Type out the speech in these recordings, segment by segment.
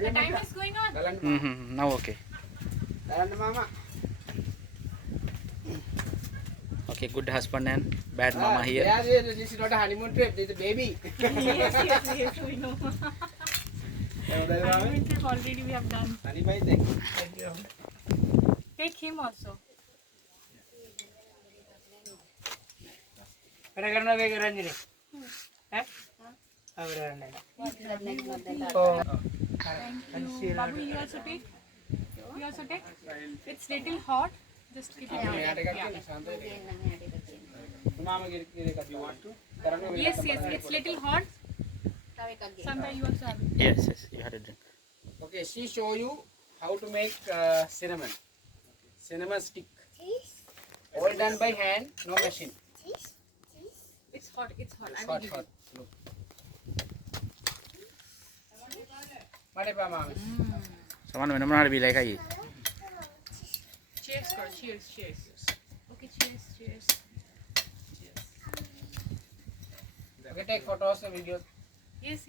The time is going on. Now okay. Mama. Okay, good husband and bad mama here. Yeah, this is not a honeymoon trip. This is a baby. Yes, we know. Honeymoon trip already we have done. Honey, bhai, thank you. Take him also. What are you going to do, Ranjini? Eh? Oh. Thank you. Babu, you also take? You also take? It's little hot. Just keep it down. Mama, you want to? Yes, it's little hot. Sometimes you also have it. Yes, you had a drink. Okay, she show you how to make cinnamon. Cinnamon stick. All done by hand, no machine. It's hot. It's hot. Look. Mane pa mama. Someone when I'm be like I. Cheers, girl. Cheers. Okay, cheers. Okay, take photos and videos. Yes.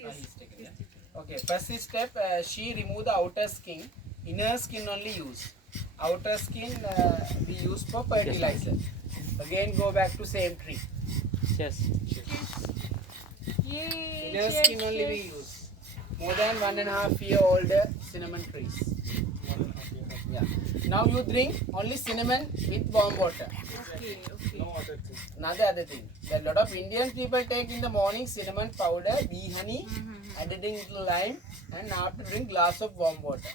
Okay, first step, she remove the outer skin. Inner skin only use. Outer skin we use for fertilizer. Again, go back to same tree. Yes. Yay! Inner cheers, skin only we cheers. use. More than 1.5 year old cinnamon trees. Yeah. Now you drink only cinnamon with warm water. Okay. Another other thing. A lot of Indian people take in the morning cinnamon powder, bee honey, adding little lime, and after drink glass of warm water.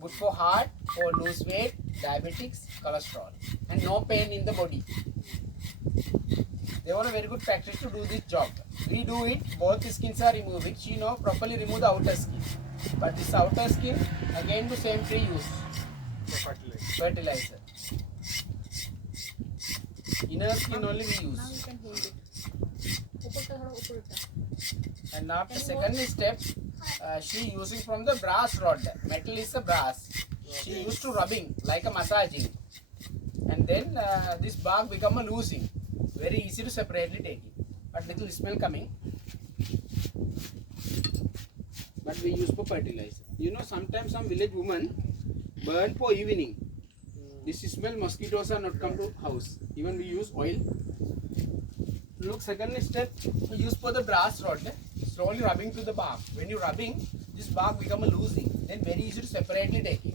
Good for heart, for lose weight, diabetics, cholesterol, and no pain in the body. They want a very good practice to do this job. We do it, both the skins are removed. She know properly remove the outer skin. But this outer skin, again the same tree use. Fertilizer. Inner skin only we use. Now you can hold it. And after second step, she using from the brass rod. Metal is a brass. She used to rubbing like a massaging. And then this bark become a losing. Very easy to separately take it. But little smell coming. But we use for fertilizer. You know, sometimes some village women burn for evening. This smell, mosquitoes are not come to house. Even we use oil. Look, second step, we use for the brass rod. Slowly rubbing to the bark. When you rubbing, this bark become a losing. Then very easy to separately take it.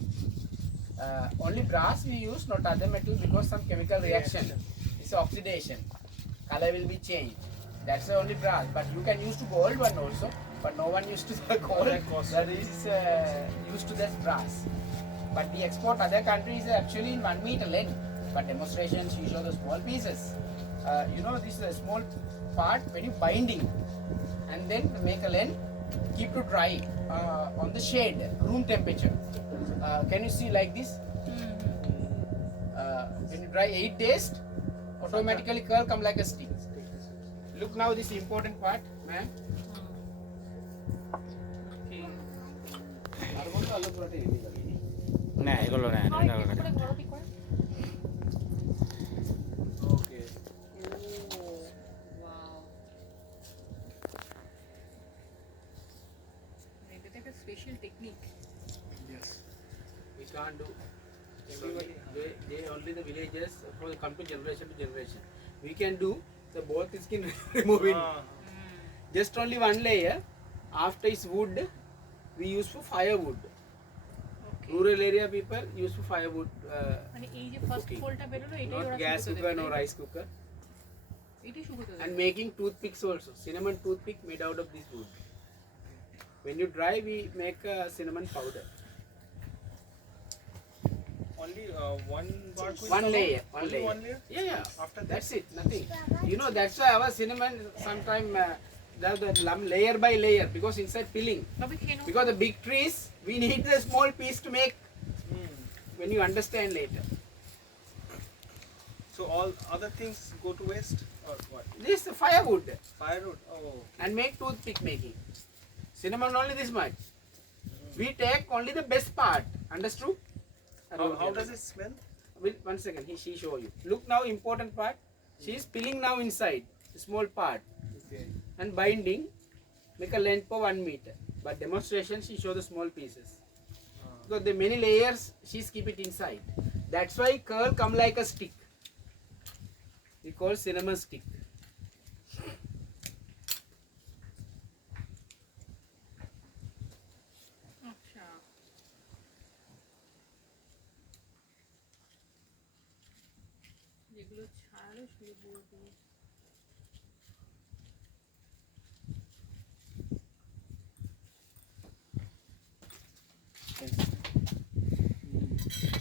Only brass we use, not other metal, because some chemical reaction. It's oxidation. Color will be changed. That's the only brass. But you can use to gold one also. But no one used to the gold. That is used to this brass. But we export other countries actually in 1 meter length. But demonstrations, you show the small pieces. You know, this is a small part when you binding. And then make a length, keep to dry on the shade, room temperature. Can you see like this? When you dry 8 days, automatically curl come like a stick. Look now, this important part, ma'am. Nah, I go low. Okay. Wow. That's a special technique. Yes. We can't do. Everybody, they only the villagers come to generation. We can do the both skin removing. Just only one layer. After is wood, we use for firewood. Rural area people use for firewood. Not gas cooker, no rice cooker. And making toothpicks also. Cinnamon toothpick made out of this wood. When you dry, we make cinnamon powder. Only one bark will One come layer. out? One layer. One layer? Yeah. After that? That's it. Nothing. You know, that's why our cinnamon sometimes the layer by layer, because inside peeling. Because the big trees, we need the small piece to make. When you understand later. So all other things go to waste or what? This is firewood. Firewood. Oh. And make toothpick making. Cinnamon only this much. We take only the best part. Understood? How does it smell? Wait, 1 second. She show you. Look now, important part. She is peeling now inside. Small part. Okay. And binding. Make a length for 1 meter. But demonstration, she show the small pieces. Because the many layers, she's keep it inside. That's why curl come like a stick. We call cinnamon stick. अच्छा যেগুলো ছাড়ো সেগুলো বলবো